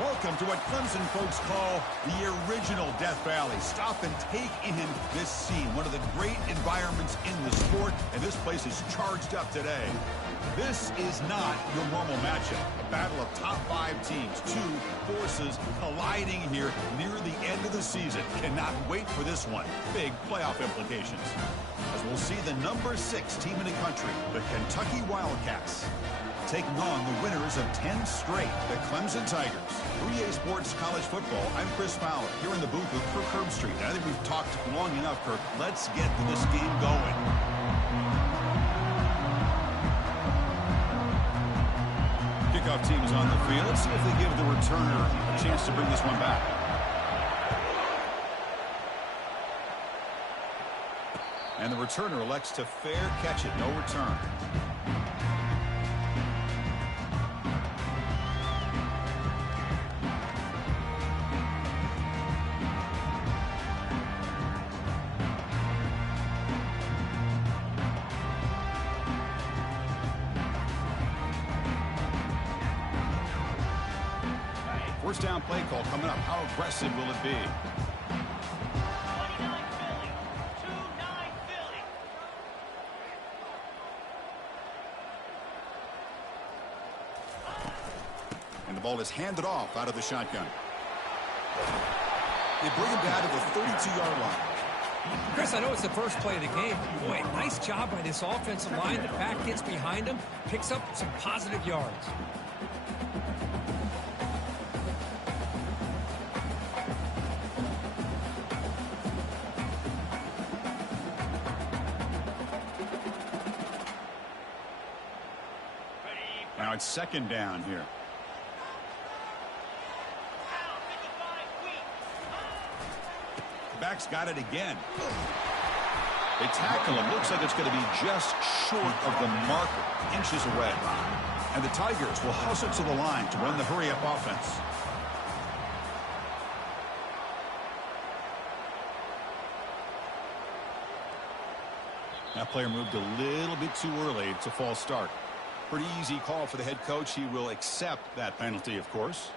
Welcome to what Clemson folks call the original Death Valley. Stop and take in this scene. One of the great environments in the sport, and this place is charged up today. This is not your normal matchup. A battle of top 5 teams. 2 forces colliding here near the end of the season. Cannot wait for this one. Big playoff implications. As we'll see the number 6 team in the country, the Kentucky Wildcats, taking on the winners of 10 straight, the Clemson Tigers. 3A Sports College Football, I'm Chris Fowler, here in the booth with Kirk Herbstreit. I think we've talked long enough, Kirk. Let's get this game going. Kickoff team is on the field. Let's see if they give the returner a chance to bring this one back. And the returner elects to fair catch it, no return. First down play call coming up. How aggressive will it be? 29 Philly. 2-9 Philly. And the ball is handed off out of the shotgun. They bring him down to the 32-yard line. Chris, I know it's the first play of the game. Boy, nice job by this offensive line. The back gets behind him, picks up some positive yards. Now it's second down here. The back's got it again. They tackle him. Looks like it's going to be just short of the marker, inches away. And the Tigers will hustle to the line to run the hurry-up offense. That player moved a little bit too early. It's a false start. Pretty easy call for the head coach. He will accept that penalty, of course.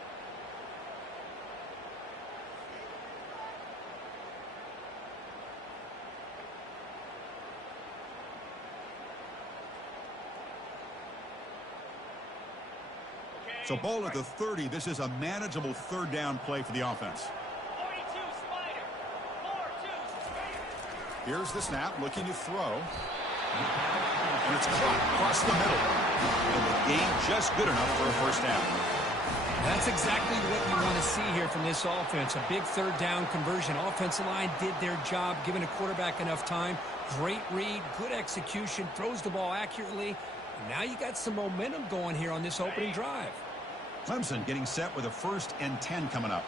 So ball at the 30. This is a manageable third down play for the offense. 42 Spider. 4-2. Here's the snap, looking to throw. And it's caught across the middle. And the game just good enough for a first down. That's exactly what you want to see here from this offense. A big third down conversion. Offensive line did their job, giving a quarterback enough time. Great read, good execution, throws the ball accurately. And now you got some momentum going here on this opening drive. Clemson getting set with a 1st and 10 coming up.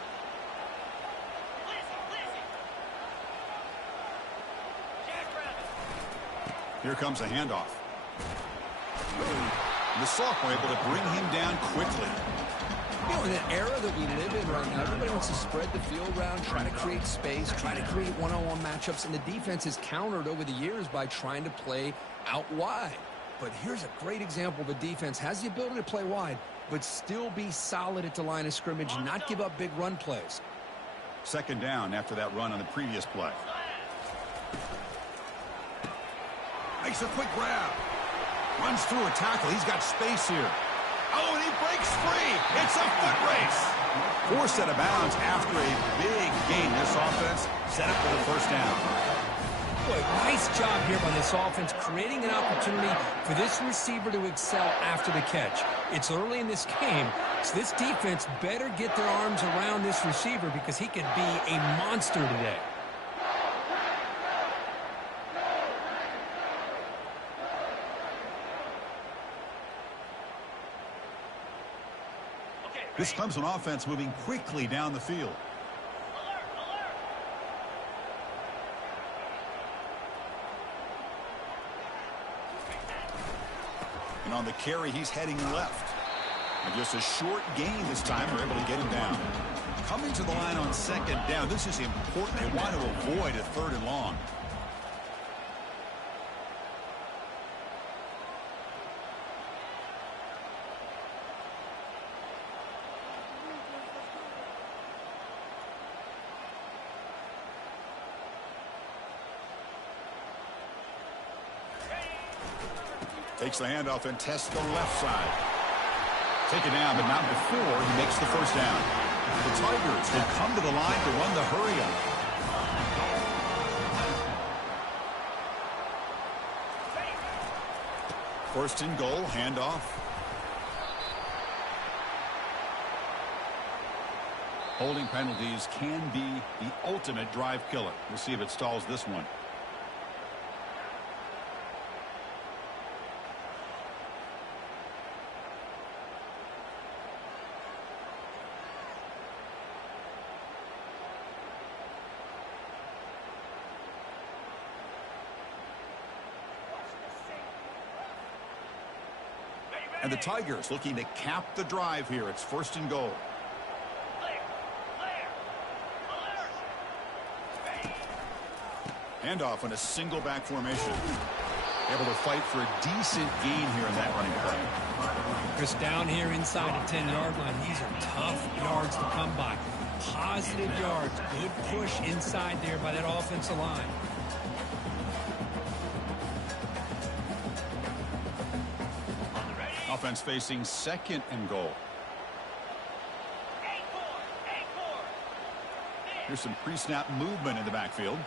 Here comes a handoff. The sophomore able to bring him down quickly. You know, in the era that we live in right now, everybody wants to spread the field around, try to create space, try to create one-on-one matchups, and the defense has countered over the years by trying to play out wide. But here's a great example of a defense has the ability to play wide, but still be solid at the line of scrimmage, not give up big run plays. Second down after that run on the previous play. Makes a quick grab. Runs through a tackle. He's got space here. Oh, and he breaks free. It's a foot race. Forced out of bounds after a big gain. This offense set up for the first down. Boy, nice job here by this offense, creating an opportunity for this receiver to excel after the catch. It's early in this game, so this defense better get their arms around this receiver because he could be a monster today. This Clemson offense moving quickly down the field. And on the carry, he's heading left. And just a short gain this time. They're able to get him down. Coming to the line on second down. This is important. They want to avoid a 3rd and long. Takes the handoff and tests the left side. Taken down, but not before he makes the first down. The Tigers will come to the line to run the hurry-up. First and goal, handoff. Holding penalties can be the ultimate drive killer. We'll see if it stalls this one. And the Tigers looking to cap the drive here. It's first and goal. Handoff on a single back formation. Able to fight for a decent gain here in that running play. Chris, down here inside the 10-yard line, these are tough yards to come by. Positive yards. Good push inside there by that offensive line. Offense facing second and goal. Here's some pre-snap movement in the backfield.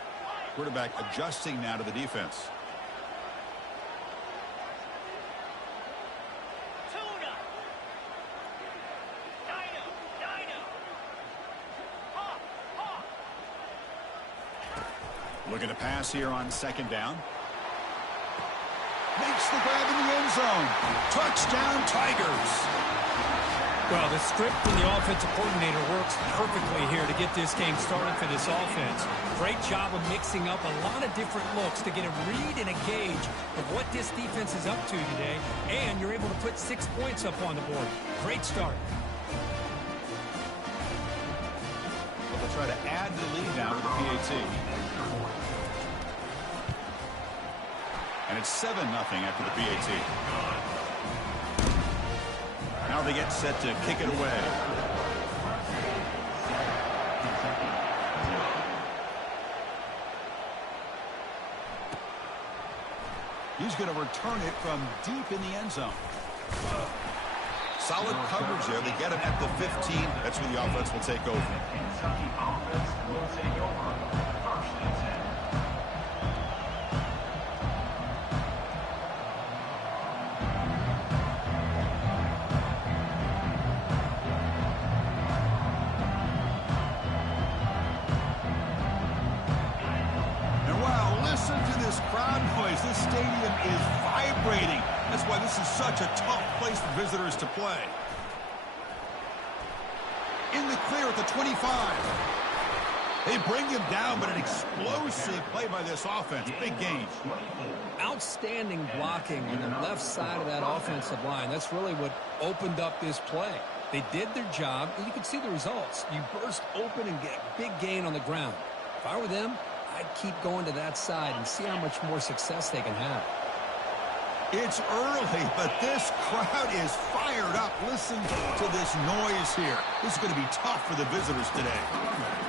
Quarterback adjusting now to the defense. Looking to pass here on second down. Makes the grab in the end zone. Touchdown, Tigers. Well, the script from the offensive coordinator works perfectly here to get this game started for this offense. Great job of mixing up a lot of different looks to get a read and a gauge of what this defense is up to today, and you're able to put 6 points up on the board. Great start. Well, they'll try to add the lead now with the PAT. And it's 7-0 after the PAT. Now they get set to kick it away. He's going to return it from deep in the end zone. Solid coverage there. They get him at the 15. That's where the offense will take over. This stadium is vibrating. That's why this is such a tough place for visitors to play. In the clear at the 25. They bring him down, but an explosive play by this offense. Big gain. Outstanding blocking on the left side of that offensive line. That's really what opened up this play. They did their job, and you can see the results. You burst open and get a big gain on the ground. If I were them, I'd keep going to that side and see how much more success they can have. It's early, but this crowd is fired up. Listen to this noise here. This is going to be tough for the visitors today.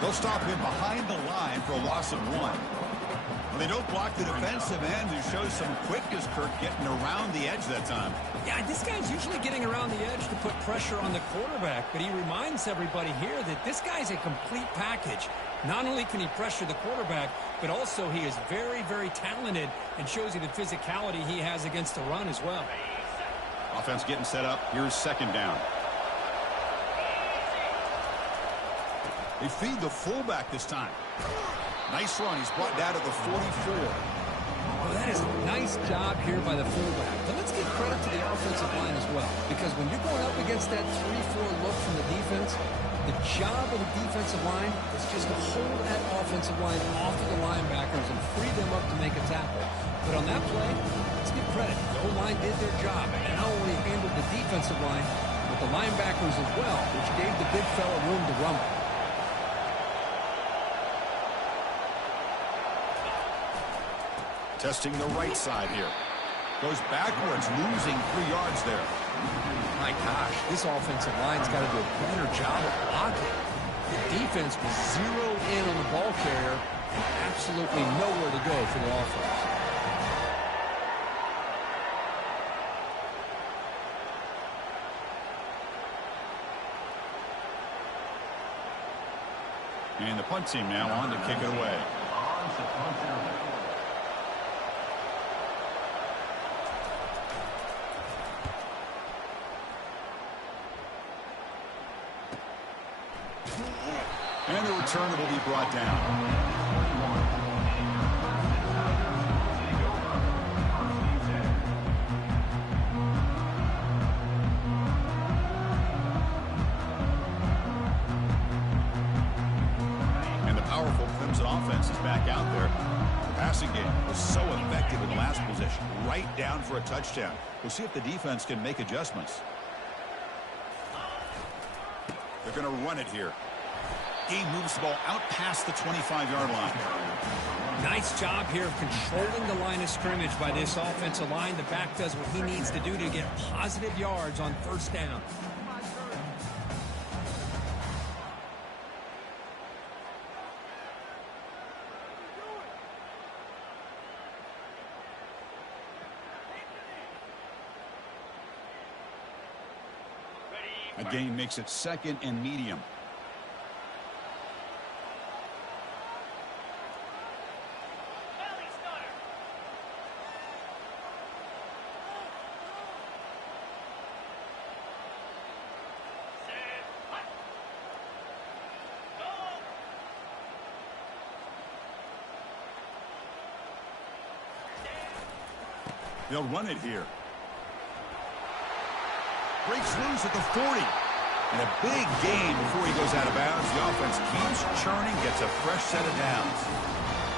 They'll stop him behind the line for a loss of 1. Well, they don't block the defensive end, who shows some quickness, Kirk, getting around the edge that time. Yeah, this guy's usually getting around the edge to put pressure on the quarterback, but he reminds everybody here that this guy's a complete package. Not only can he pressure the quarterback, but also he is very, very talented and shows you the physicality he has against the run as well. Offense getting set up. Here's second down. They feed the fullback this time. Nice run. He's brought down to the 44. Well, that is a nice job here by the fullback. But let's give credit to the offensive line as well, because when you're going up against that 3-4 look from the defense, the job of the defensive line is just to hold that offensive line off of the linebackers and free them up to make a tackle. But on that play, let's give credit. The whole line did their job and not only handled the defensive line, but the linebackers as well, which gave the big fella room to rumble. Testing the right side here. Goes backwards, losing 3 yards there. My gosh, this offensive line's got to do a better job of blocking. The defense was zeroed in on the ball carrier and absolutely nowhere to go for the offense. And the punt team now on to kick it away. And the return will be brought down. Offense is back out there. The passing game was so effective in the last possession, right down for a touchdown. We'll see if the defense can make adjustments. They're going to run it here. He moves the ball out past the 25-yard line. Nice job here of controlling the line of scrimmage by this offensive line. The back does what he needs to do to get positive yards on first down. A gain makes it 2nd and medium. They'll run it here. Breaks loose at the 40. And a big gain before he goes out of bounds. The offense keeps churning, gets a fresh set of downs.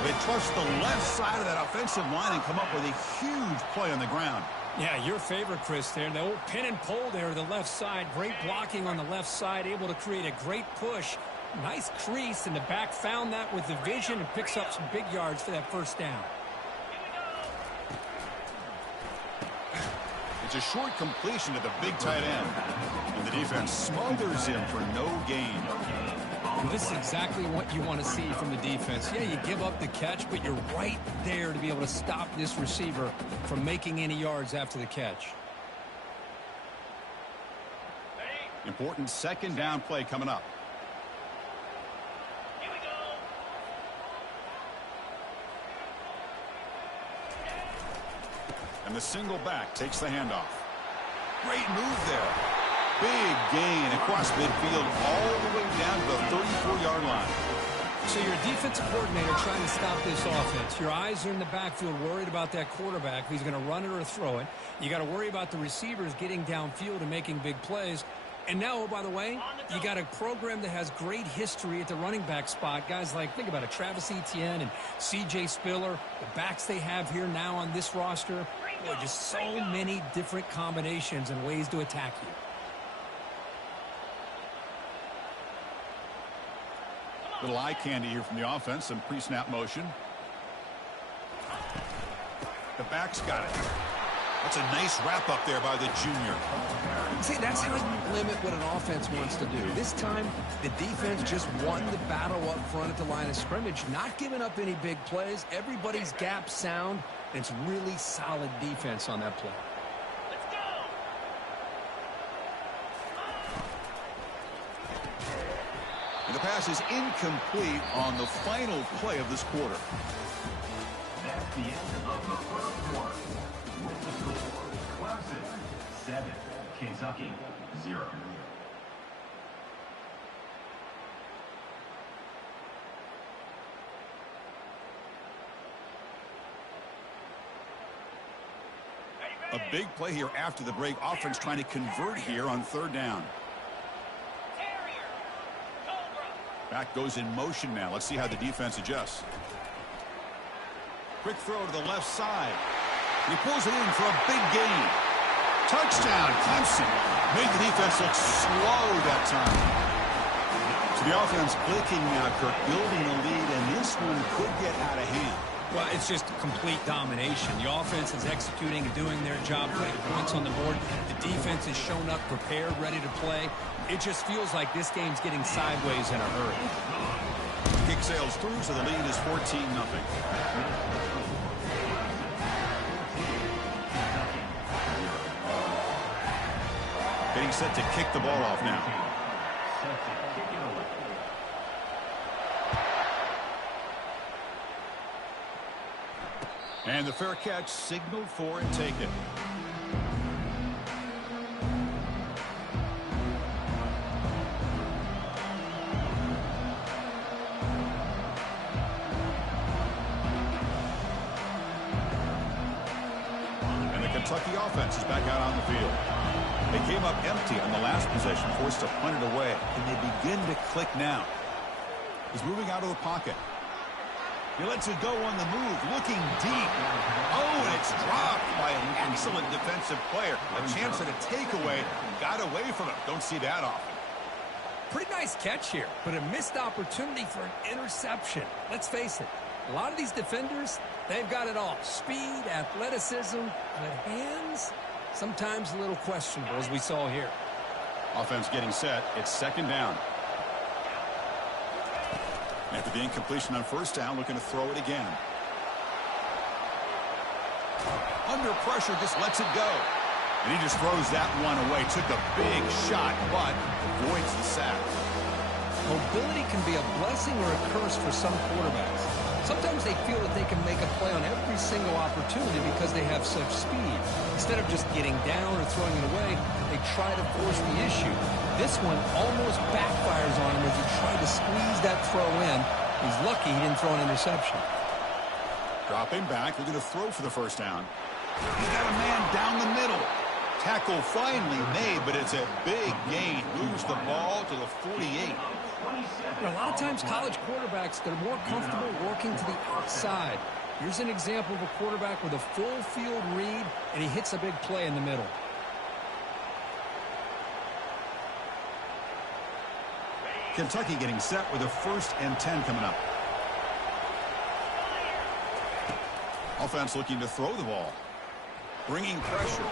They trust the left side of that offensive line and come up with a huge play on the ground. Yeah, your favorite, Chris, there. The old pin and pull there, the left side. Great blocking on the left side, able to create a great push. Nice crease, and the back found that with the vision and picks up some big yards for that first down. It's a short completion to the big tight end. And the defense smothers him for no gain. And this is exactly what you want to see from the defense. Yeah, you give up the catch, but you're right there to be able to stop this receiver from making any yards after the catch. Important 2nd down play coming up. And the single back takes the handoff. Great move there. Big gain across midfield all the way down to the 34-yard line. So you're a defensive coordinator trying to stop this offense. Your eyes are in the backfield worried about that quarterback, if he's going to run it or throw it. You got to worry about the receivers getting downfield and making big plays. And now, oh, by the way, you got a program that has great history at the running back spot. Guys like, think about it, Travis Etienne and C.J. Spiller, the backs they have here now on this roster. Boy, just so many different combinations and ways to attack you. Little eye candy here from the offense, some pre-snap motion. The back's got it. That's a nice wrap up there by the junior. See, that's how you limit what an offense wants to do. This time, the defense just won the battle up front at the line of scrimmage, not giving up any big plays. Everybody's gap sound. It's really solid defense on that play. Let's go. And the pass is incomplete on the final play of this quarter. That's the end of the first quarter. With the score, Clemson 7, Kentucky 0. A big play here after the break. Offense trying to convert here on 3rd down. Back goes in motion now. Let's see how the defense adjusts. Quick throw to the left side. He pulls it in for a big gain. Touchdown, Clemson. Made the defense look slow that time. So the offense clicking now, Kirk, building a lead, and this one could get out of hand. Well, it's just complete domination. The offense is executing and doing their job, putting points on the board. The defense has shown up, prepared, ready to play. It just feels like this game's getting sideways in a hurry. Kick sails through, so the lead is 14-0. Getting set to kick the ball off now. And the fair catch signaled for and taken. And the Kentucky offense is back out on the field. They came up empty on the last possession, forced to punt it away. And they begin to click now. He's moving out of the pocket. He lets it go on the move, looking deep. Oh, and it's dropped by an excellent defensive player. A chance at a takeaway. Got away from it. Don't see that often. Pretty nice catch here, but a missed opportunity for an interception. Let's face it, a lot of these defenders, they've got it all. Speed, athleticism, but hands, sometimes a little questionable, as we saw here. Offense getting set. It's second down. After the incompletion on first down, looking to throw it again. Under pressure, just lets it go. And he just throws that one away. Took a big shot, but avoids the sack. Mobility can be a blessing or a curse for some quarterbacks. Sometimes they feel that they can make a play on every single opportunity because they have such speed. Instead of just getting down or throwing it away, they try to force the issue. This one almost backfires on him as he tried to squeeze that throw in. He's lucky he didn't throw an interception. Dropping back, looking to throw for the first down. He's got a man down the middle. Tackle finally made, but it's a big gain. Moves the ball to the 48. A lot of times college quarterbacks, they're more comfortable working to the outside. Here's an example of a quarterback with a full field read, and he hits a big play in the middle. Kentucky getting set with a 1st and 10 coming up. Offense looking to throw the ball. Bringing pressure.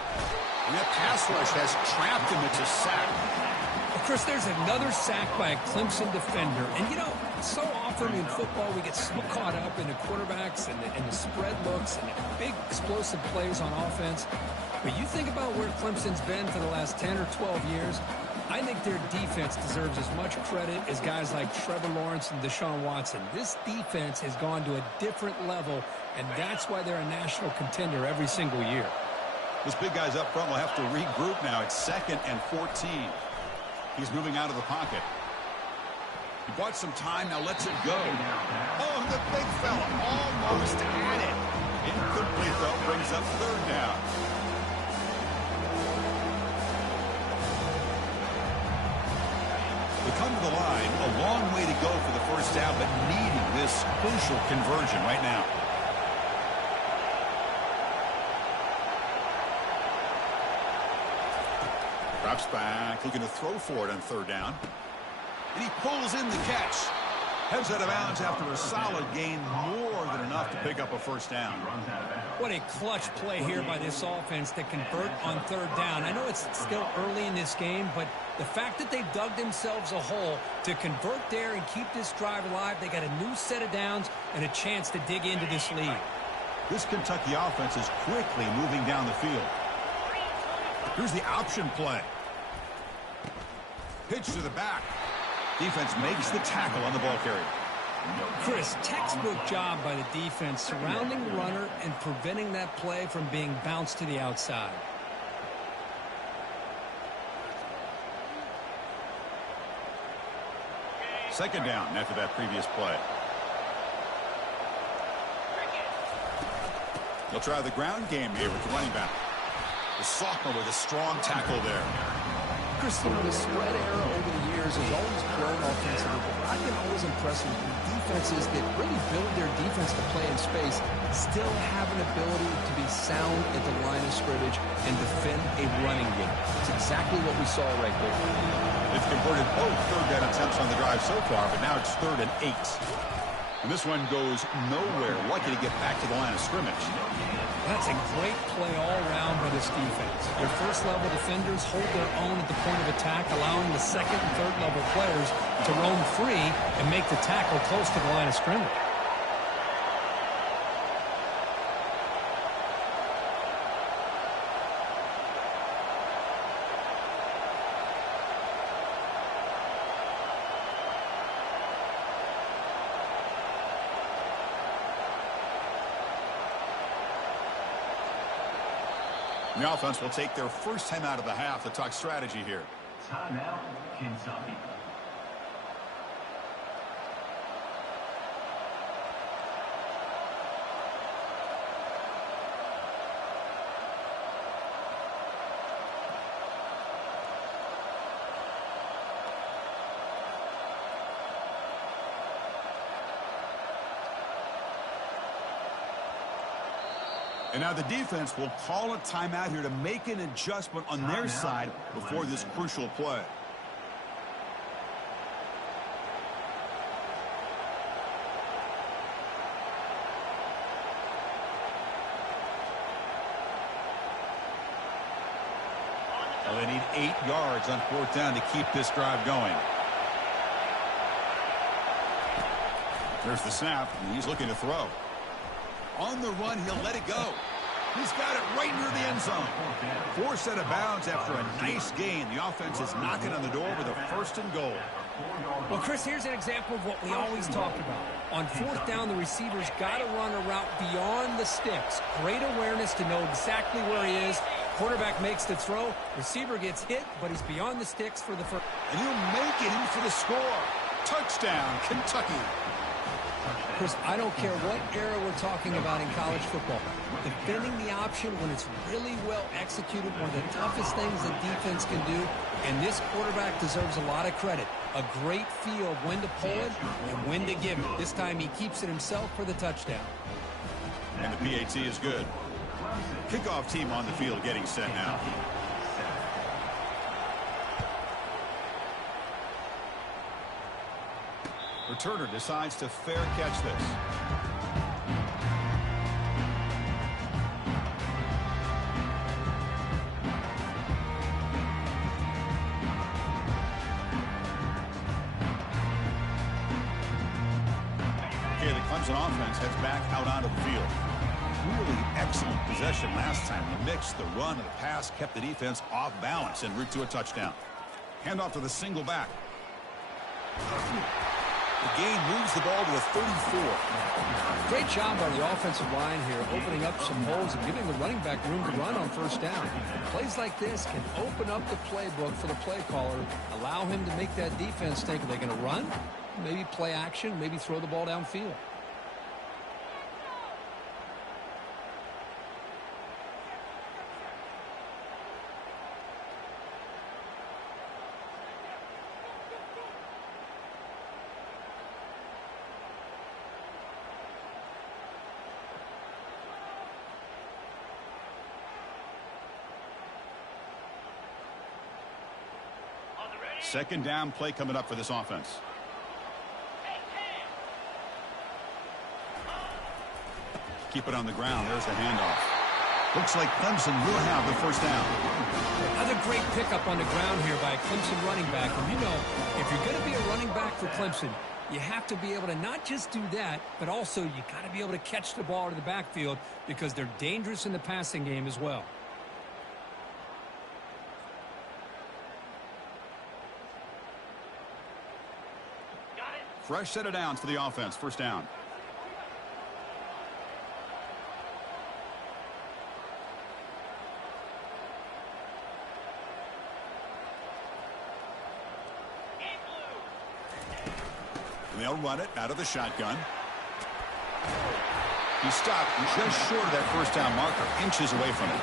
And that pass rush has trapped him. It's a sack. Well, Chris, there's another sack by a Clemson defender. And, you know, so often in football we get so caught up in the quarterbacks and the spread looks and the big explosive plays on offense. But you think about where Clemson's been for the last 10 or 12 years, I think their defense deserves as much credit as guys like Trevor Lawrence and Deshaun Watson. This defense has gone to a different level, and that's why they're a national contender every single year. This big guy's up front will have to regroup now. It's 2nd and 14. He's moving out of the pocket. He bought some time, now lets it go. Oh, the big fella almost had it. Incomplete, though, brings up 3rd down. They come to the line, a long way to go for the 1st down, but needing this crucial conversion right now. Drops back, looking to throw for it on 3rd down. And he pulls in the catch. Heads out of bounds after a solid gain, more than enough to pick up a 1st down. What a clutch play here by this offense to convert on 3rd down. I know it's still early in this game, but the fact that they've dug themselves a hole to convert there and keep this drive alive, they got a new set of downs and a chance to dig into this lead. This Kentucky offense is quickly moving down the field. Here's the option play. Pitch to the back. Defense makes the tackle on the ball carrier. Chris, textbook job by the defense surrounding the runner and preventing that play from being bounced to the outside. Second down after that previous play. They'll try the ground game here with the running back. The sophomore with a strong tackle there. Chris, you know, the spread era over the years has always grown offensively, but I've been always impressed with defenses that really build their defense to play in space, still have an ability to be sound at the line of scrimmage and defend a running game. It's exactly what we saw right there. They've converted both 3rd down attempts on the drive so far, but now it's 3rd and 8. And this one goes nowhere. Lucky to get back to the line of scrimmage. That's a great play all around by this defense. Their 1st-level defenders hold their own at the point of attack, allowing the 2nd and 3rd-level players to roam free and make the tackle close to the line of scrimmage. The offense will take their first time out of the half to talk strategy here. Timeout, Kentucky. And now the defense will call a timeout here to make an adjustment on their side before this crucial play. Well, they need 8 yards on 4th down to keep this drive going. There's the snap, and he's looking to throw. On the run, he'll let it go. He's got it right near the end zone. Forced out of bounds after a nice gain. The offense is knocking on the door with a 1st and goal. Well, Chris, here's an example of what we always talk about. On 4th down, the receiver's got to run a route beyond the sticks. Great awareness to know exactly where he is. Quarterback makes the throw. Receiver gets hit, but he's beyond the sticks for the first. And he'll make it in for the score. Touchdown, Kentucky. Chris, I don't care what era we're talking about in college football. Defending the option when it's really well executed, one of the toughest things that defense can do, and this quarterback deserves a lot of credit. A great feel of when to pull it and when to give it. This time he keeps it himself for the touchdown. And the PAT is good. Kickoff team on the field getting set now. Returner decides to fair catch this. Okay, the Clemson offense heads back out onto the field. Really excellent possession last time. The mix, the run, and the pass kept the defense off balance en route to a touchdown. Handoff to the single back. The gain moves the ball to a 34. Great job by the offensive line here, opening up some holes and giving the running back room to run on 1st down. Plays like this can open up the playbook for the play caller, allow him to make that defense think, are they going to run? Maybe play action, maybe throw the ball downfield. Second down play coming up for this offense. Keep it on the ground. There's the handoff. Looks like Clemson will have the 1st down. Another great pickup on the ground here by a Clemson running back. And you know, if you're going to be a running back for Clemson, you have to be able to not just do that, but also you got to be able to catch the ball to the backfield because they're dangerous in the passing game as well. Fresh set of downs for the offense. 1st down. And they'll run it out of the shotgun. He stopped just short of that 1st down marker, inches away from it.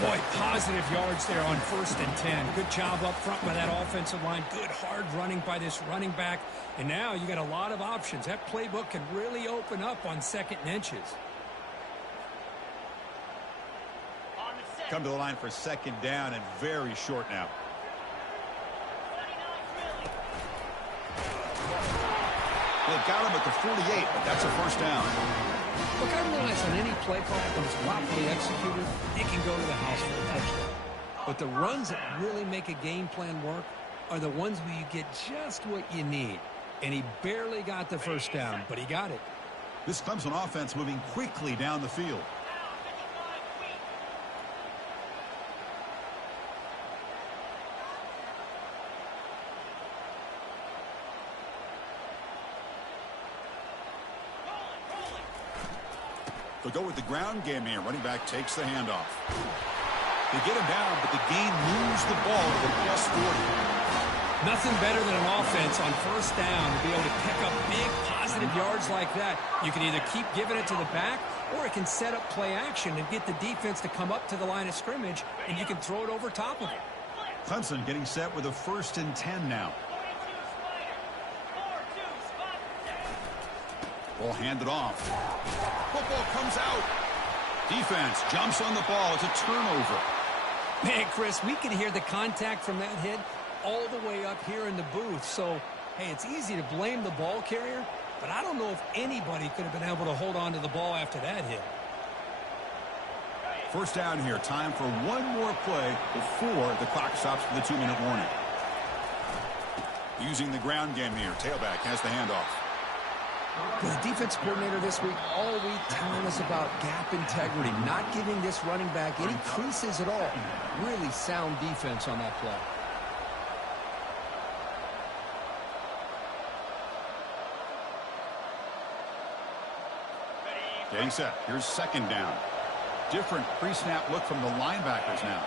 Boy, positive yards there on 1st and 10. Good job up front by that offensive line. Good hard running by this running back. And now you got a lot of options. That playbook can really open up on 2nd and inches. Come to the line for 2nd down and very short now. They got him at the 48, but that's a 1st down. Look, I realize on any play call, when it's properly executed, it can go to the house for a touchdown. But the runs that really make a game plan work are the ones where you get just what you need. And he barely got the 1st down, but he got it. This Clemson offense moving quickly down the field. They'll go with the ground game here. Running back takes the handoff. They get him down, but the gain moves the ball to the plus 40. Nothing better than an offense on first down to be able to pick up big positive yards like that. You can either keep giving it to the back, or it can set up play action and get the defense to come up to the line of scrimmage, and you can throw it over top of it. Clemson getting set with a 1st and 10 now. 42 Spider. 4-2 Spider. Ball handed off. Football comes out. Defense jumps on the ball. It's a turnover. Man, Chris, we can hear the contact from that hit all the way up here in the booth. So, hey, it's easy to blame the ball carrier, but I don't know if anybody could have been able to hold on to the ball after that hit. First down here. Time for one more play before the clock stops for the 2-minute warning. Using the ground game here. Tailback has the handoff. The defense coordinator this week all week telling us about gap integrity, not giving this running back any creases at all. Really sound defense on that play. Getting set. Here's 2nd down. Different pre-snap look from the linebackers now.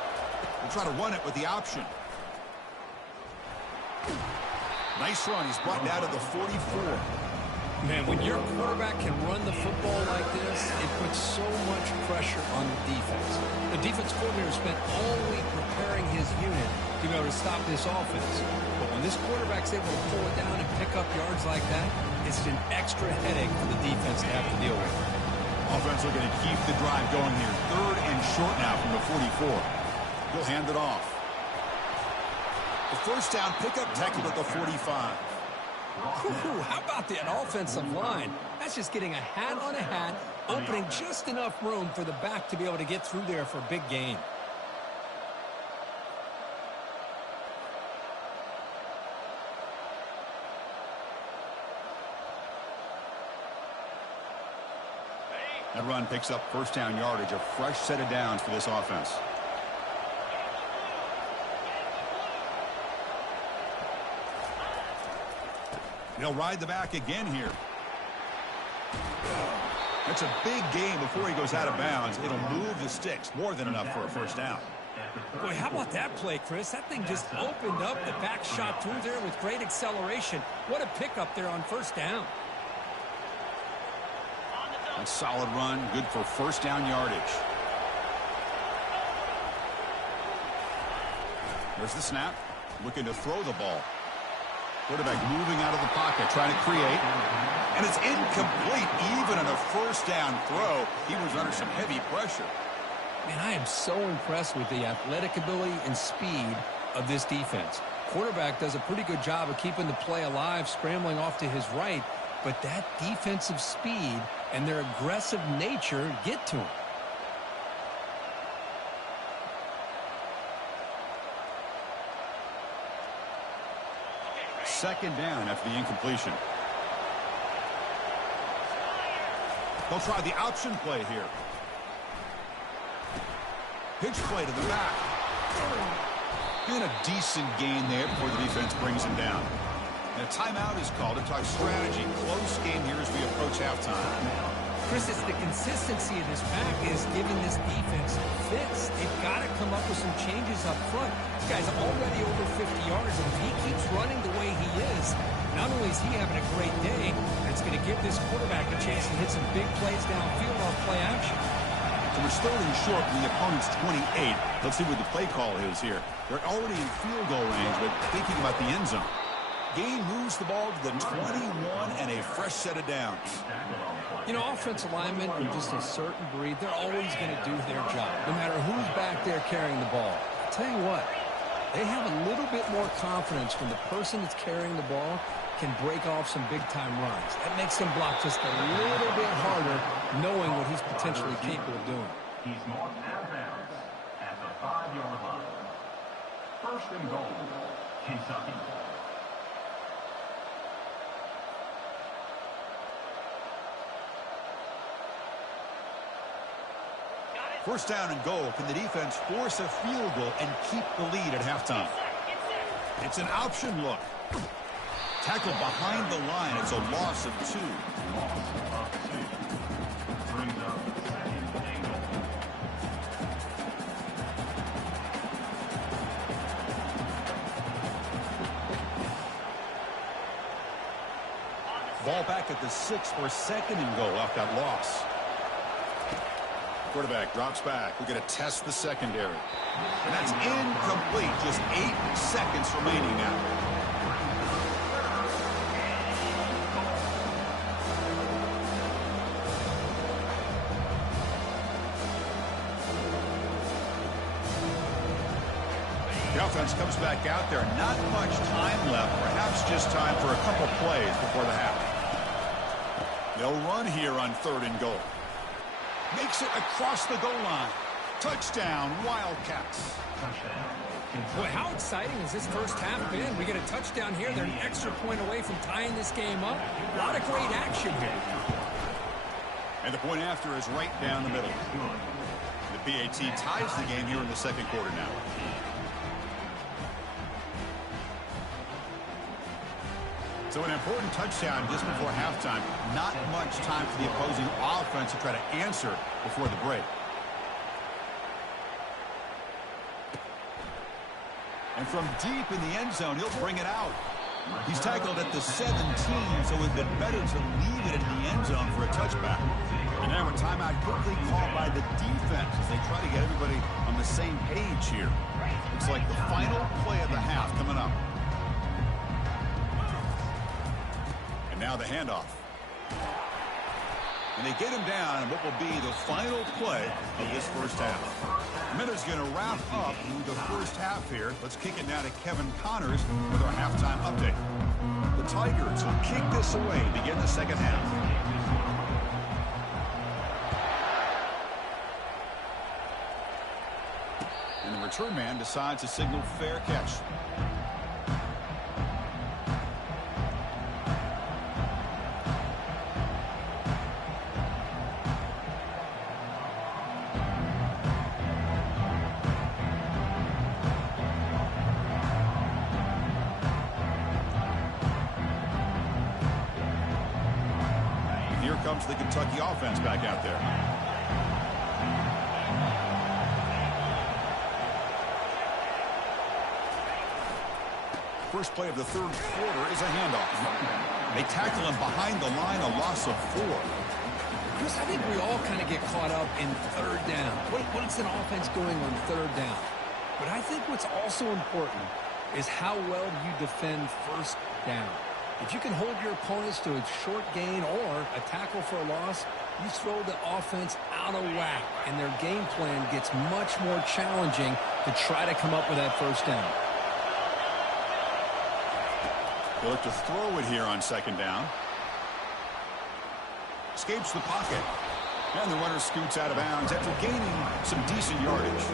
We'll try to run it with the option. Nice run. He's brought down to the 44. Man, when your quarterback can run the football like this, it puts so much pressure on the defense. The defense coordinator spent all week preparing his unit to be able to stop this offense. But when this quarterback's able to pull it down and pick up yards like that, it's an extra headache for the defense to have to deal with. Offense looking to keep the drive going here. 3rd and short now from the 44. He'll hand it off. The first down pickup tackle at the 45. Ooh, how about that offensive line? That's just getting a hat on a hat, opening just enough room for the back to be able to get through there for a big gain. That run picks up first down yardage, a fresh set of downs for this offense. They'll ride the back again here. That's a big gain before he goes out of bounds. It'll move the sticks, more than enough for a first down. Boy, how about that play, Chris? That thing just opened up. The back shot through there with great acceleration. What a pickup there on first down. A solid run, good for first down yardage. There's the snap. Looking to throw the ball. Quarterback moving out of the pocket, trying to create. And it's incomplete, even on a first down throw. He was under some heavy pressure. Man, I am so impressed with the athletic ability and speed of this defense. Quarterback does a pretty good job of keeping the play alive, scrambling off to his right. But that defensive speed and their aggressive nature get to him. Second down after the incompletion. They'll try the option play here. Pitch play to the back. And a decent gain there before the defense brings him down. And a timeout is called to talk strategy. Close game here as we approach halftime. Chris, it's the consistency of this pack is giving this defense fits. They've got to come up with some changes up front. This guy's already over 50 yards, and if he keeps running the way he is, not only is he having a great day, it's going to give this quarterback a chance to hit some big plays downfield off play action. So we're starting short from the opponent's 28. Let's see what the play call is here. They're already in field goal range, but thinking about the end zone. Gain moves the ball to the 21 and a fresh set of downs. You know, offensive linemen are just a certain breed. They're always going to do their job, no matter who's back there carrying the ball. I'll tell you what, they have a little bit more confidence when the person that's carrying the ball can break off some big-time runs. That makes them block just a little bit harder, knowing what he's potentially capable of doing. He's marked out of bounds at the 5-yard line. First and goal, Kentucky. First down and goal. Can the defense force a field goal and keep the lead at halftime? It's an option look. Tackled behind the line. It's a loss of 2. Brings up second and goal. Ball back at the 6 for 2nd and goal off that loss. Quarterback drops back. We're going to test the secondary. And that's incomplete. Just 8 seconds remaining now. The offense comes back out there. Not much time left. Perhaps just time for a couple plays before the half. They'll run here on 3rd and goal. Makes it across the goal line. Touchdown, Wildcats. Boy, how exciting has this first half been? We get a touchdown here. They're an extra point away from tying this game up. A lot of great action here. And the point after is right down the middle. The PAT ties the game here in the 2nd quarter now. So an important touchdown just before halftime. Not much time for the opposing offense to try to answer before the break. And from deep in the end zone, he'll bring it out. He's tackled at the 17, so it would have been better to leave it in the end zone for a touchback. And now a timeout quickly called by the defense as they try to get everybody on the same page here. Looks like the final play of the half coming up. And now the handoff. And they get him down in what will be the final play of this first half. Miller's going to wrap up the first half here. Let's kick it now to Kevin Connors with our halftime update. The Tigers will kick this away to begin the second half. And the return man decides to signal fair catch. Comes the Kentucky offense back out there. First play of the 3rd quarter is a handoff. They tackle him behind the line, a loss of 4. Chris, I think we all kind of get caught up in 3rd down. What's an offense doing on 3rd down? But I think what's also important is how well you defend 1st down. If you can hold your opponents to a short gain or a tackle for a loss, you throw the offense out of whack, and their game plan gets much more challenging to try to come up with that 1st down. They look to throw it here on 2nd down. Escapes the pocket. And the runner scoots out of bounds after gaining some decent yardage.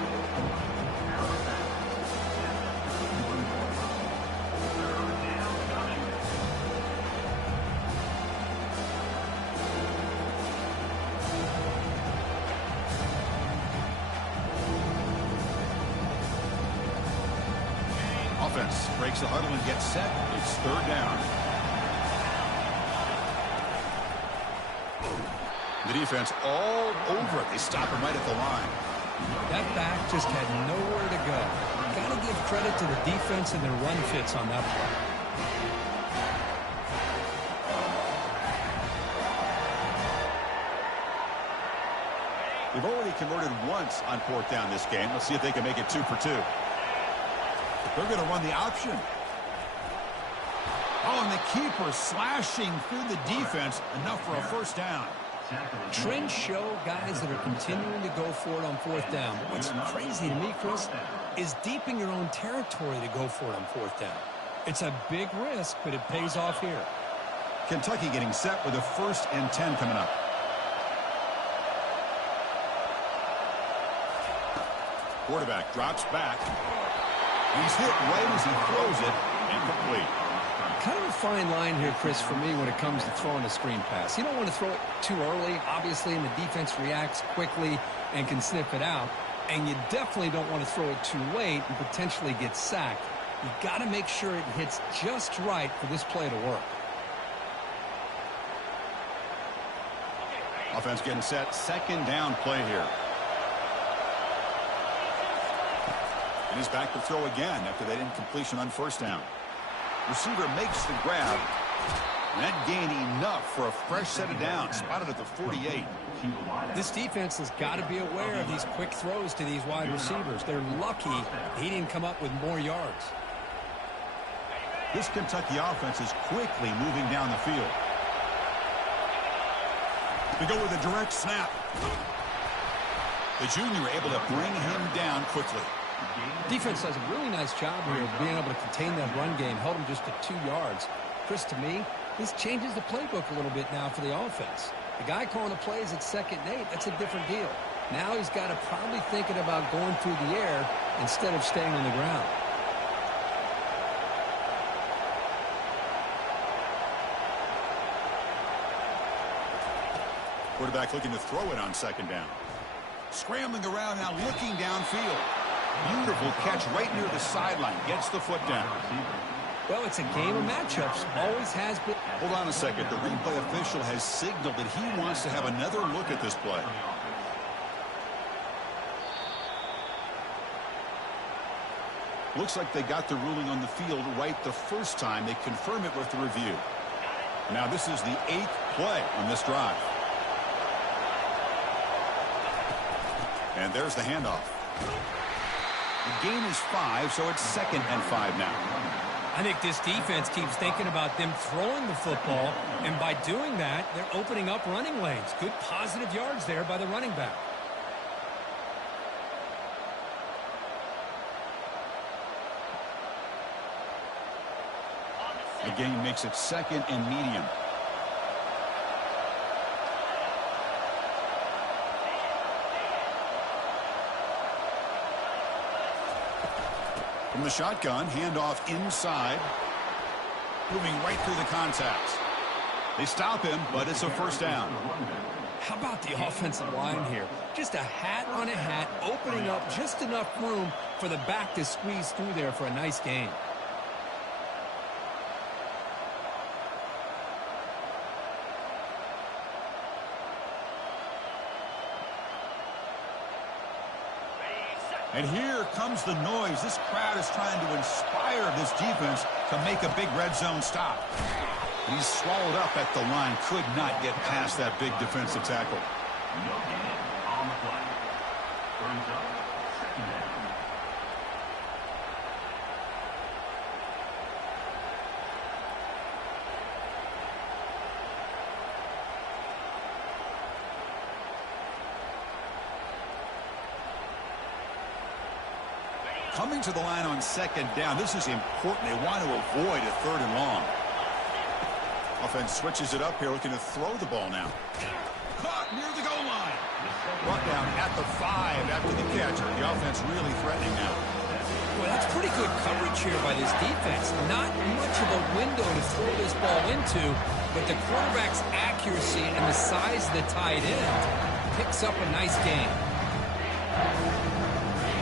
Offense breaks the huddle and gets set. It's 3rd down. The defense all over it. They stop him right at the line. That back just had nowhere to go. Got to give credit to the defense and their run fits on that play. They've already converted once on 4th down this game. Let's see if they can make it 2 for 2. They're going to run the option. Oh, and the keeper slashing through the defense. Enough for a 1st down. Trends show guys that are continuing to go for it on 4th down. But what's crazy to me, Chris, is deep in your own territory to go for it on 4th down. It's a big risk, but it pays off here. Kentucky getting set with a 1st and 10 coming up. Quarterback drops back. He's hit right as he throws it. Incomplete. Kind of a fine line here, Chris, for me when it comes to throwing a screen pass. You don't want to throw it too early, obviously, and the defense reacts quickly and can sniff it out. And you definitely don't want to throw it too late and potentially get sacked. You got to make sure it hits just right for this play to work. Offense getting set. 2nd down play here. And he's back to throw again after that incompletion on 1st down. Receiver makes the grab. And that gained enough for a fresh set of downs, spotted at the 48. This defense has got to be aware of these quick throws to these wide receivers. They're lucky he didn't come up with more yards. This Kentucky offense is quickly moving down the field. We go with a direct snap. The junior able to bring him down quickly. Defense does a really nice job here of being able to contain that run game, held him just to 2 yards. Chris, to me, this changes the playbook a little bit now for the offense. The guy calling the plays at 2nd and 8, that's a different deal. Now he's got to probably thinking about going through the air instead of staying on the ground. Quarterback looking to throw it on 2nd down. Scrambling around now, looking downfield. Beautiful catch right near the sideline. Gets the foot down. Well, it's a game of matchups. Always has been. Hold on a second. The replay official has signaled that he wants to have another look at this play. Looks like they got the ruling on the field right the first time. They confirm it with the review. Now this is the 8th play on this drive. And there's the handoff. The gain is 5, so it's 2nd and 5 now. I think this defense keeps thinking about them throwing the football, and by doing that, they're opening up running lanes. Good positive yards there by the running back. The gain makes it 2nd and medium. From the shotgun, handoff inside. Moving right through the contacts. They stop him, but it's a 1st down. How about the offensive line here? Just a hat on a hat, opening up just enough room for the back to squeeze through there for a nice gain. And here comes the noise. This crowd is trying to inspire this defense to make a big red zone stop. He's swallowed up at the line. Could not get past that big defensive tackle. No gain on the play. Brings up 2nd down. Coming to the line on 2nd down. This is important. They want to avoid a 3rd and long. Offense switches it up here, looking to throw the ball now. Caught near the goal line. Brought down at the 5 after the catch. The offense really threatening now. Well, that's pretty good coverage here by this defense. Not much of a window to throw this ball into, but the quarterback's accuracy and the size of the tight end picks up a nice gain.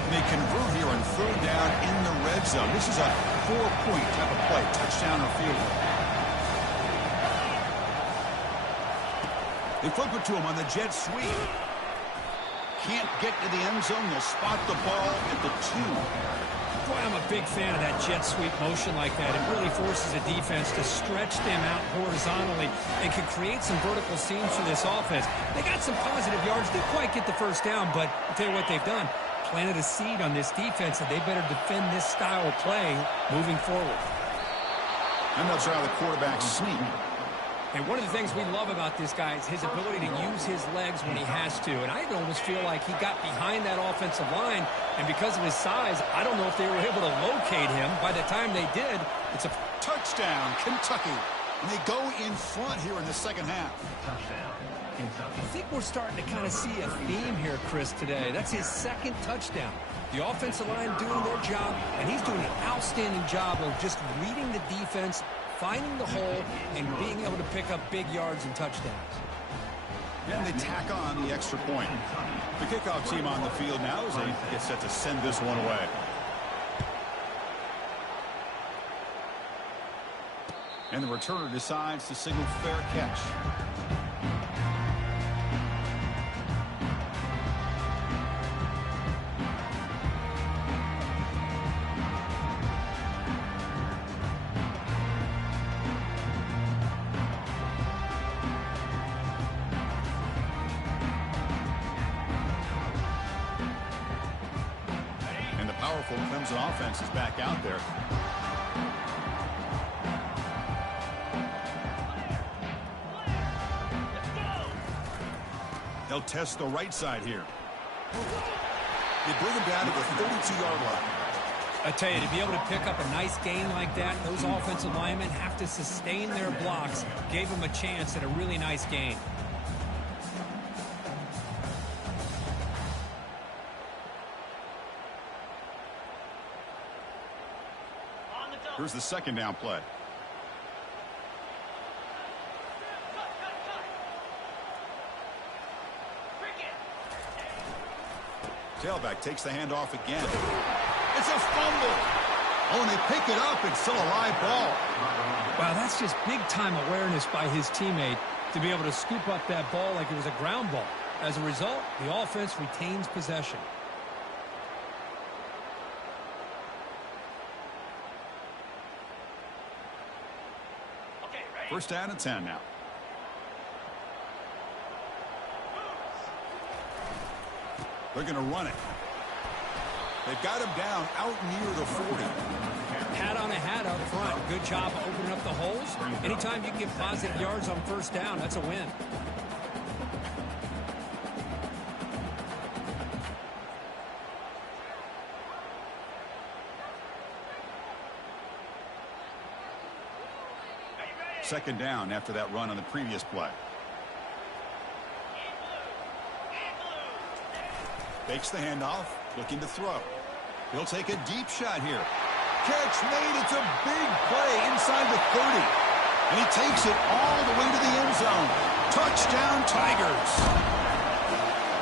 They convert here on 3rd down in the red zone. This is a 4-point type of play. Touchdown or field goal. They flip it to him on the jet sweep. Can't get to the end zone. They'll spot the ball at the 2. Boy, I'm a big fan of that jet sweep motion like that. It really forces a defense to stretch them out horizontally and can create some vertical seams for this offense. They got some positive yards. Didn't quite get the 1st down, but I'll tell you what they've done. Planted a seed on this defense that they better defend this style of play moving forward. And that's how the quarterback sneak. And one of the things we love about this guy is his ability to use his legs when he has to. And I almost feel like he got behind that offensive line, and because of his size, I don't know if they were able to locate him. By the time they did, it's a touchdown, Kentucky. And they go in front here in the 2nd half. Touchdown, Kentucky. I think we're starting to kind of see a theme here, Chris, today. That's his 2nd touchdown. The offensive line doing their job, and he's doing an outstanding job of just reading the defense, finding the hole, and being able to pick up big yards and touchdowns. And they tack on the extra point. The kickoff team on the field now as they get set to send this one away. And the returner decides to signal fair catch. opposing offense is back out there. They'll test the right side here. They bring him down to the 32-yard line. I tell you, to be able to pick up a nice gain like that, those offensive linemen have to sustain their blocks. Gave them a chance at a really nice gain. Here's the second down play. Tailback takes the handoff again. It's a fumble. Oh, and they pick it up. It's still a live ball. Wow, that's just big-time awareness by his teammate to be able to scoop up that ball like it was a ground ball. As a result, the offense retains possession. First down and 10 now. They're going to run it. They've got him down out near the 40. Hat on a hat up front. Good job opening up the holes. Anytime you can get positive yards on first down, that's a win. Second down after that run on the previous play. Fakes the handoff, looking to throw. He'll take a deep shot here. Catch made. It's a big play inside the 30. And he takes it all the way to the end zone. Touchdown, Tigers.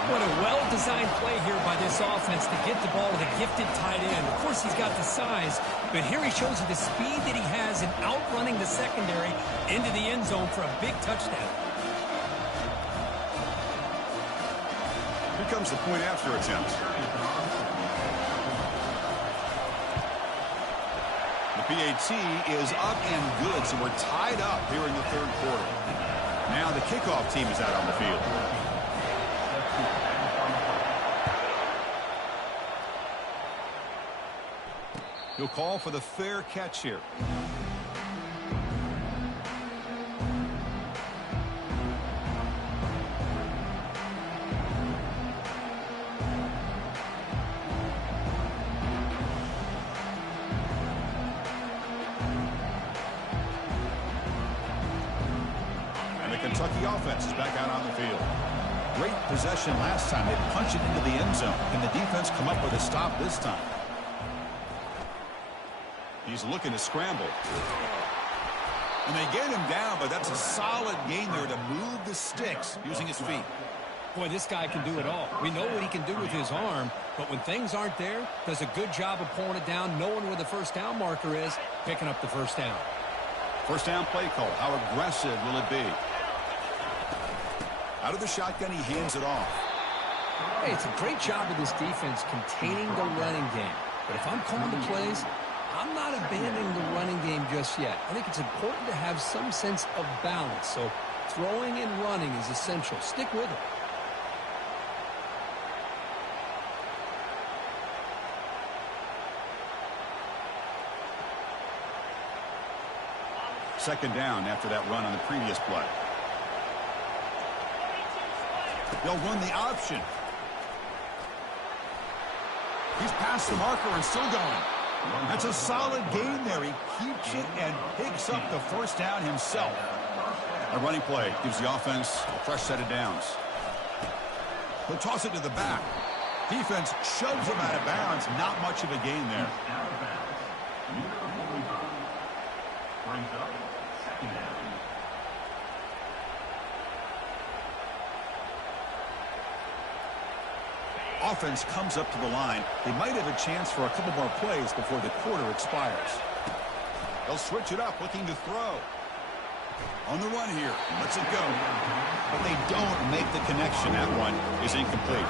What a well-designed play here by this offense to get the ball to the gifted tight end. Of course, he's got the size, but here he shows you the speed that he has in outrunning the secondary into the end zone for a big touchdown. Here comes the point after attempt. The PAT is up and good, so we're tied up here in the third quarter. Now the kickoff team is out on the field. He'll call for the fair catch here. And the Kentucky offense is back out on the field. Great possession last time. They punched it into the end zone. Can the defense come up with a stop this time? He's looking to scramble. And they get him down, but that's a solid gain there to move the sticks using his feet. Boy, this guy can do it all. We know what he can do with his arm, but when things aren't there, does a good job of pulling it down, knowing where the first down marker is, picking up the first down. First down play call. How aggressive will it be? Out of the shotgun, he hands it off. Hey, it's a great job of this defense containing the running game. But if I'm calling the plays, I'm not abandoning the running game just yet. I think it's important to have some sense of balance. So throwing and running is essential. Stick with it. Second down after that run on the previous play. They'll run the option. He's past the marker and still going. That's a solid gain there. He keeps it and picks up the first down himself. A running play gives the offense a fresh set of downs. He'll toss it to the back. Defense shoves him out of bounds. Not much of a gain there. Brings up second down. Offense comes up to the line. They might have a chance for a couple more plays before the quarter expires. They'll switch it up, looking to throw. On the run here. Lets it go. But they don't make the connection. That one is incomplete.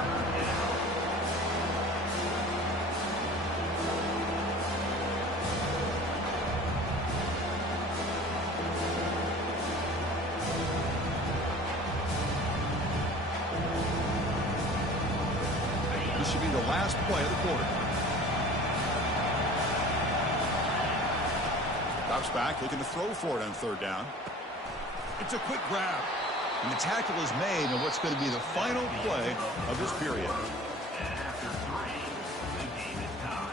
This should be the last play of the quarter. Drops back, looking to throw for it on third down. It's a quick grab. And the tackle is made on what's going to be the final play of this period. And after 3, the game is tied.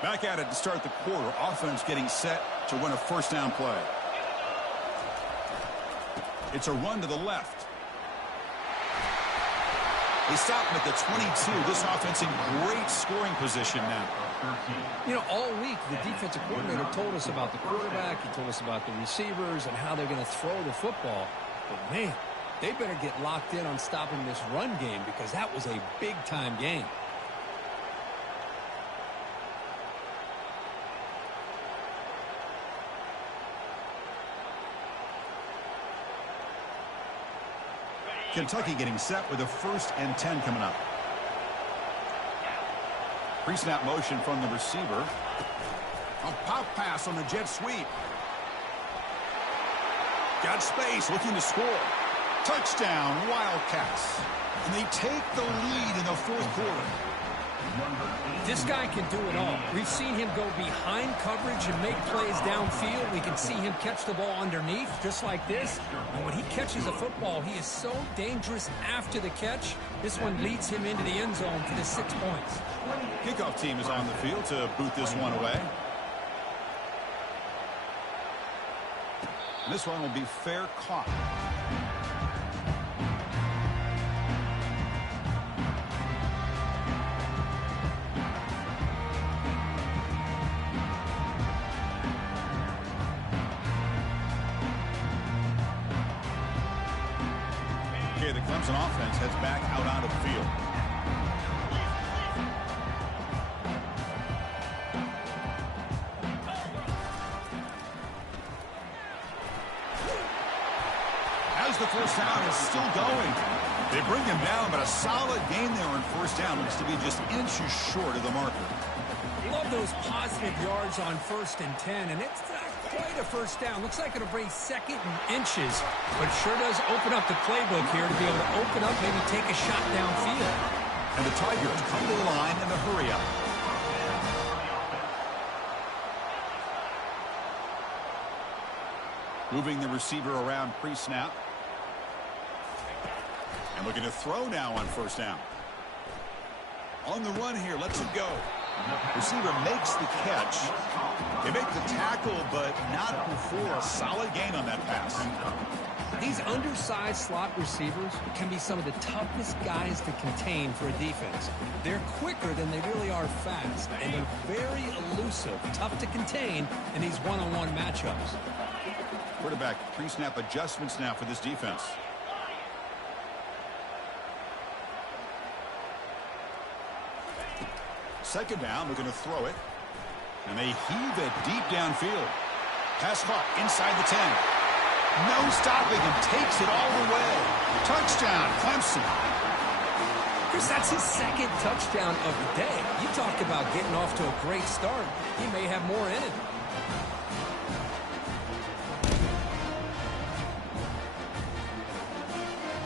Back at it to start the quarter. Offense getting set to run a first down play. It's a run to the left. They stop him at the 22. This offense in great scoring position now. You know, all week the defensive coordinator told us about the quarterback. He told us about the receivers and how they're going to throw the football. But, man, they better get locked in on stopping this run game because that was a big-time game. Kentucky getting set with a 1st and 10 coming up. Pre-snap motion from the receiver. A pop pass on the jet sweep. Got space, looking to score. Touchdown, Wildcats. And they take the lead in the 4th quarter. This guy can do it all. We've seen him go behind coverage and make plays downfield. We can see him catch the ball underneath, just like this. And when he catches a football, he is so dangerous after the catch. This one leads him into the end zone for the 6 points. Kickoff team is on the field to boot this one away. And this one will be fair caught. The Clemson offense heads back out onto the field. As the first down is still going. They bring him down, but a solid gain there on first down. Looks to be just inches short of the marker. Love those positive yards on 1st and 10, and it's not quite a first down. Looks like it'll bring 2nd and inches, but sure does open up the playbook here to be able to open up, maybe take a shot downfield. And the Tigers come to the line in the hurry up. Moving the receiver around pre-snap. And looking to throw now on first down. On the run here, lets it go. Receiver makes the catch. They make the tackle, but not before a solid gain on that pass. These undersized slot receivers can be some of the toughest guys to contain for a defense. They're quicker than they really are fast, and they're very elusive, tough to contain in these one-on-one matchups. Quarterback pre-snap adjustments now for this defense. Second down, looking to throw it. And they heave it deep downfield. Pass caught inside the 10. No stopping him. Takes it all the way. Touchdown, Clemson. Chris, that's his 2nd touchdown of the day. You talk about getting off to a great start. He may have more in it.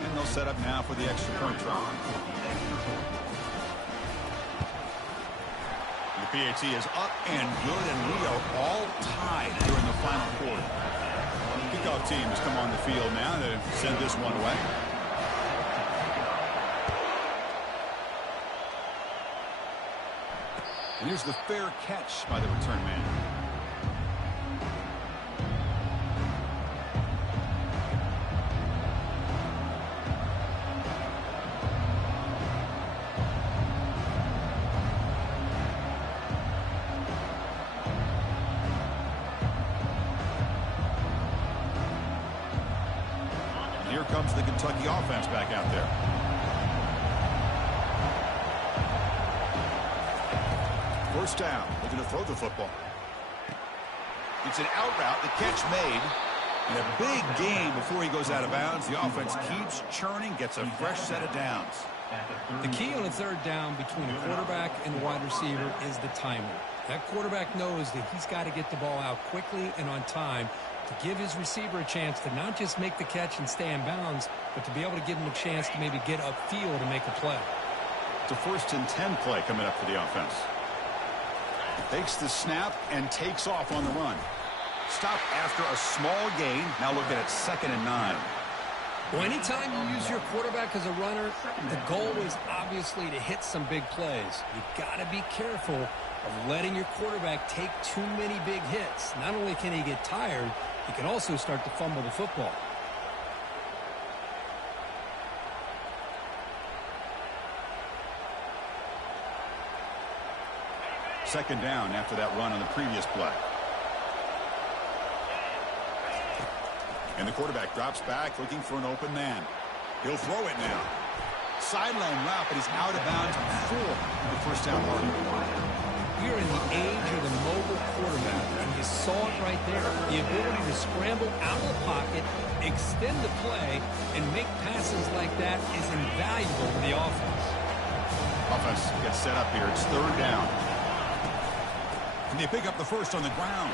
And they'll set up now for the extra point try. The PAT is up and good, and we are all tied during the final quarter. Kickoff team has come on the field now to send this one away. And here's the fair catch by the return man. Here comes the Kentucky offense back out there. First down, looking to throw the football. It's an out route, the catch made. And a big gain before he goes out of bounds. The offense keeps churning, gets a fresh set of downs. The key on a third down between a quarterback and a wide receiver is the timing. That quarterback knows that he's got to get the ball out quickly and on time to give his receiver a chance to not just make the catch and stay in bounds, but to be able to give him a chance to maybe get upfield and make a play. It's a 1st and 10 play coming up for the offense. Takes the snap and takes off on the run. Stop after a small gain. Now looking at 2nd and 9. Well, anytime you use your quarterback as a runner, the goal is obviously to hit some big plays. You've got to be careful of letting your quarterback take too many big hits. Not only can he get tired, he can also start to fumble the football. Second down after that run on the previous play. And the quarterback drops back looking for an open man. He'll throw it now. Sideline route, but he's out of bounds before the first down mark. We're in the age of the mobile quarterback, and you saw it right there. The ability to scramble out of the pocket, extend the play, and make passes like that is invaluable to the offense. Offense gets set up here. It's 3rd down. And they pick up the first on the ground.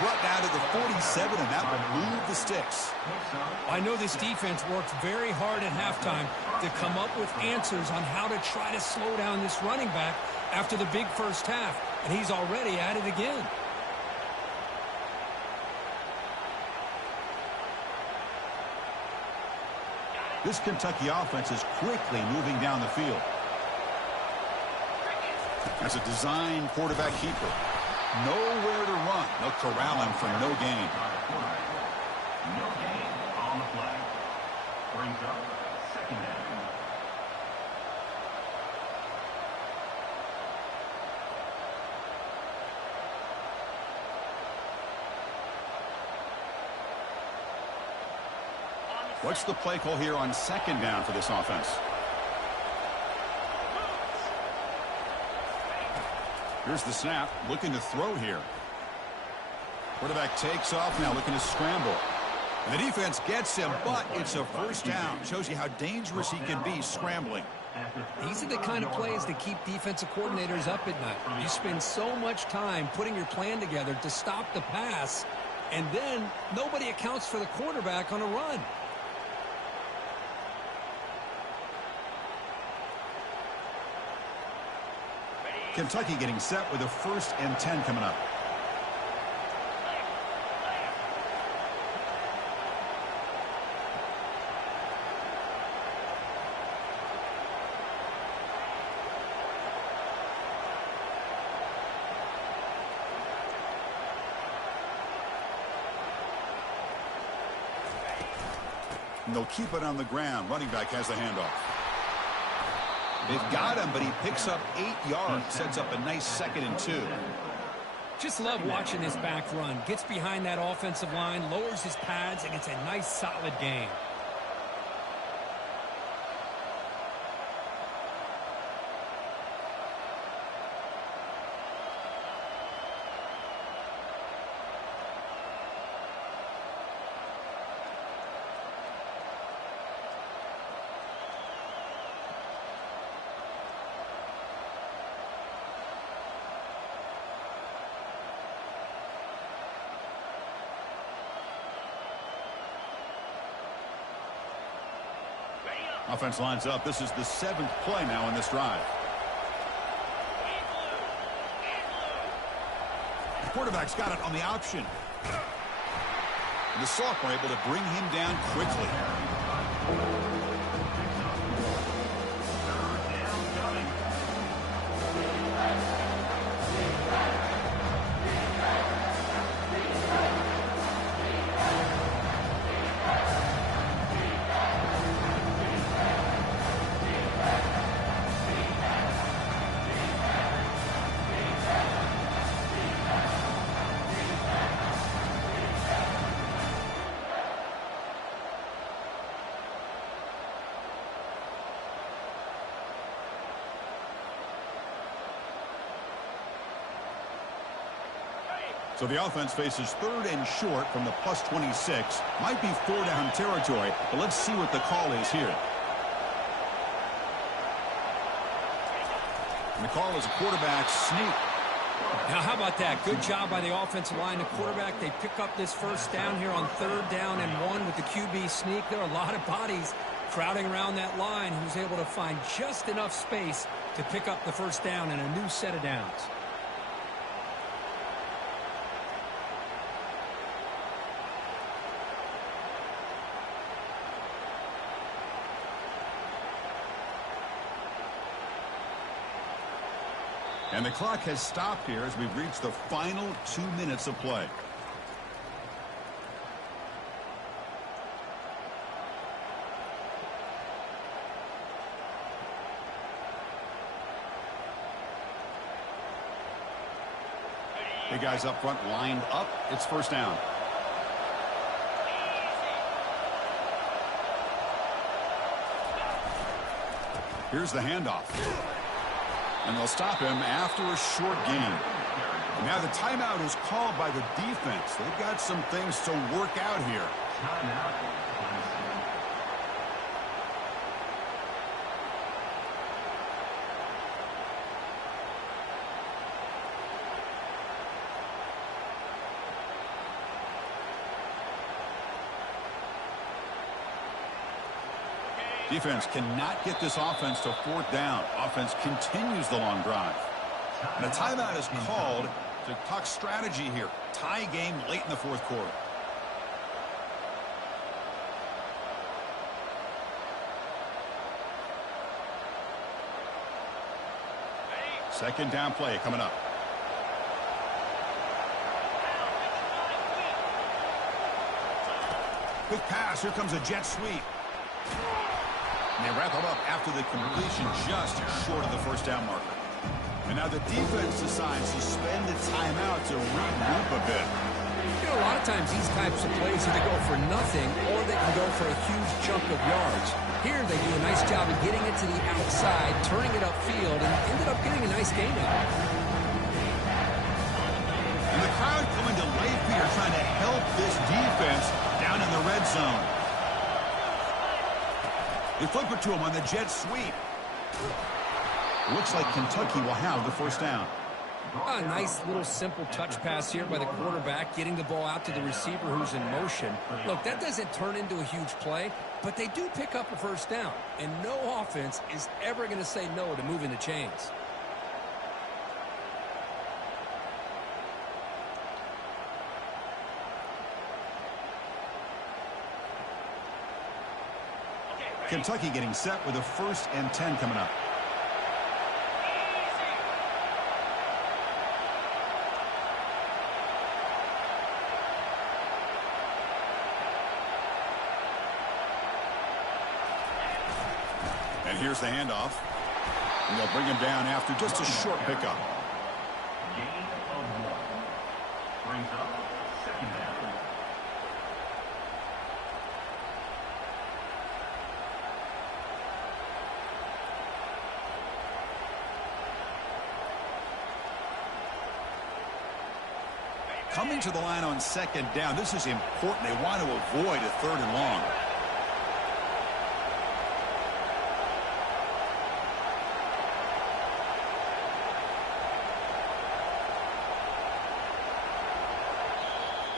Brought down to the 47, and that will move the sticks. I know this defense worked very hard at halftime to come up with answers on how to try to slow down this running back after the big first half, and he's already at it again. This Kentucky offense is quickly moving down the field. As a design quarterback keeper. Nowhere to run. They'll corral him for no gain. No gain on the play. Brings up 2nd down. What's the play call here on 2nd down for this offense? Here's the snap, looking to throw here. Quarterback takes off now, looking to scramble. And the defense gets him, but it's a first down. Shows you how dangerous he can be scrambling. These are the kind of plays that keep defensive coordinators up at night. You spend so much time putting your plan together to stop the pass, and then nobody accounts for the quarterback on a run. Kentucky getting set with a 1st and 10 coming up. And they'll keep it on the ground. Running back has the handoff. They've got him, but he picks up 8 yards. Sets up a nice 2nd and 2. Just love watching this back run. Gets behind that offensive line, lowers his pads, and it's a nice, solid gain. Offense lines up. This is the 7th play now in this drive. The quarterback's got it on the option. And the Sophomore able to bring him down quickly. So the offense faces 3rd and short from the +26. Might be 4-down territory, but let's see what the call is here. And the call is a quarterback sneak. Now, how about that? Good job by the offensive line. The quarterback, they pick up this first down here on 3rd down and 1 with the QB sneak. There are a lot of bodies crowding around that line who's able to find just enough space to pick up the first down and a new set of downs. And the clock has stopped here as we've reached the final 2 minutes of play. The guys up front lined up. It's first down. Here's the handoff. And they'll stop him after a short gain. And now the timeout is called by the defense. They've got some things to work out here. Defense cannot get this offense to 4th down. Offense continues the long drive. And a timeout is called to talk strategy here. Tie game late in the 4th quarter. Second down play coming up. Quick pass. Here comes a jet sweep. And they wrap it up after the completion just short of the first down marker. And now the defense decides to spend the timeout to regroup a bit. You know, a lot of times these types of plays either go for nothing or they can go for a huge chunk of yards. Here they do a nice job of getting it to the outside, turning it upfield, and ended up getting a nice gain out of it. And the crowd coming to life here trying to help this defense down in the red zone. They flip it to him on the jet sweep. Looks like Kentucky will have the first down. A nice little simple touch pass here by the quarterback, getting the ball out to the receiver who's in motion. Look, that doesn't turn into a huge play, but they do pick up a first down. And no offense is ever going to say no to moving the chains. Kentucky getting set with a 1st and 10 coming up. And here's the handoff. And they'll bring him down after just a short pickup. Gain of 1. Brings up second down. Coming to the line on 2nd down. This is important. They want to avoid a 3rd and long.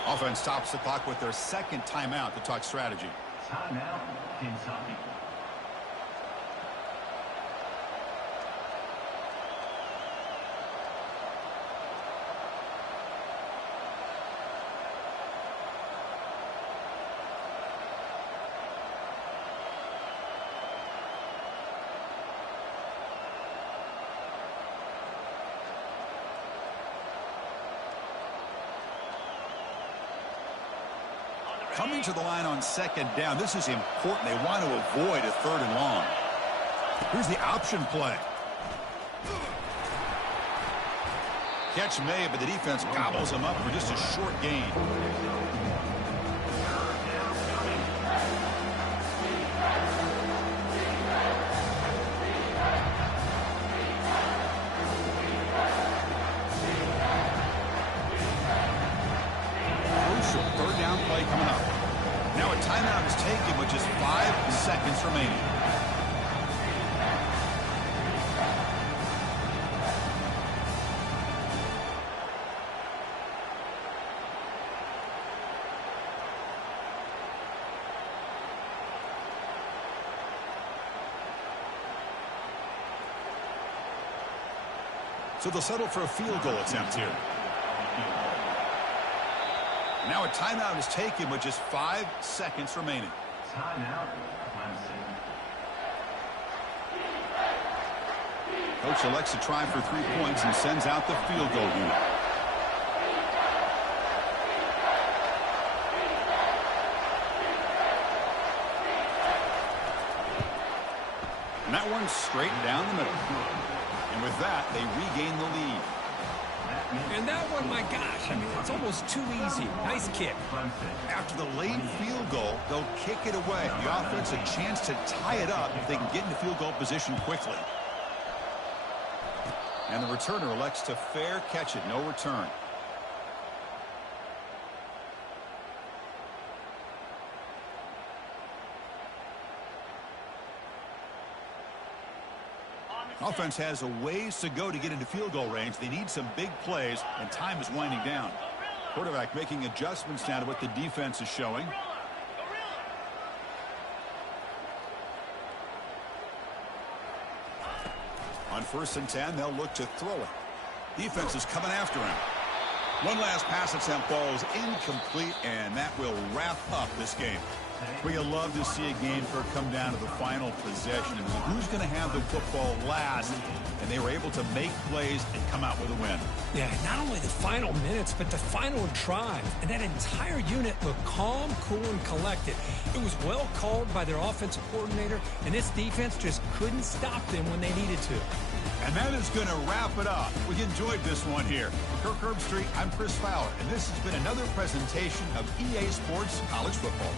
Offense stops the clock with their 2nd timeout to talk strategy. Timeout, Kentucky. Coming to the line on 2nd down. This is important. They want to avoid a 3rd and long. Here's the option play. Catch made, but the defense gobbles him up for just a short gain. Crucial 3rd down play coming up. Now a timeout is taken with just 5 seconds remaining. So they'll settle for a field goal attempt here. Now a timeout is taken with just 5 seconds remaining. Timeout, Clemson. Coach elects to try for 3 points and sends out the field goal unit. And that one's straight down the middle. And with that, they regain the lead. And that one, my gosh, I mean, it's almost too easy. Nice kick. After the late field goal, they'll kick it away. The offense a chance to tie it up if they can get into field goal position quickly. And the returner elects to fair catch it. No return. Offense has a ways to go to get into field goal range. They need some big plays, and time is winding down. Quarterback making adjustments now to what the defense is showing. On 1st and 10, they'll look to throw it. Defense is coming after him. One last pass attempt falls incomplete, and that will wrap up this game. We love to see a game come down to the final possession. Who's going to have the football last? And they were able to make plays and come out with a win. Yeah, not only the final minutes, but the final drive. And that entire unit looked calm, cool, and collected. It was well called by their offensive coordinator, and this defense just couldn't stop them when they needed to. And that is going to wrap it up. We enjoyed this one here. Kirk Herbstreit, I'm Chris Fowler, and this has been another presentation of EA Sports College Football.